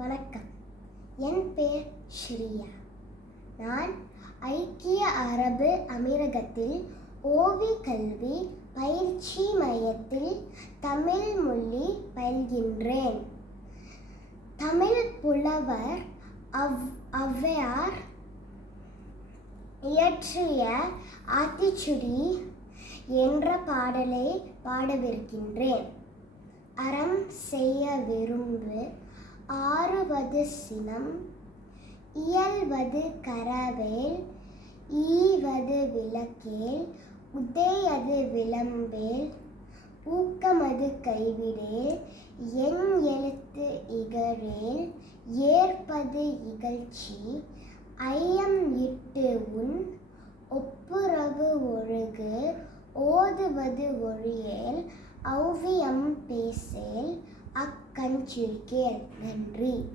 வணக்கம். என் பெயர் ஸ்ரீயா. நான் ஐக்கிய அரபு அமீரகத்தில் ஓவி கல்வி பயிற்சி மையத்தில் தமிழ் மொழி பயில்கின்றேன். தமிழ் புலவர் ஔவையார் இயற்றிய ஆத்திச்சூடி என்ற பாடலை பாடவிருக்கின்றேன். அறம் செய்ய விரும்பு ஆறுவது சினம், இயல்வது கரவேல், ஈவது விளக்கேல், உதையது விளம்பேல், ஊக்கமது கைவிடேல், என் எழுத்து இகழேல், ஏற்பது இகழ்ச்சி, ஐயம் இட்டு உன், ஒப்புரவு ஒழுகு, ஓதுவது ஒழியேல், ஔவியம் பேசேல், அக்கஞ்சிற்கேல். நன்றி.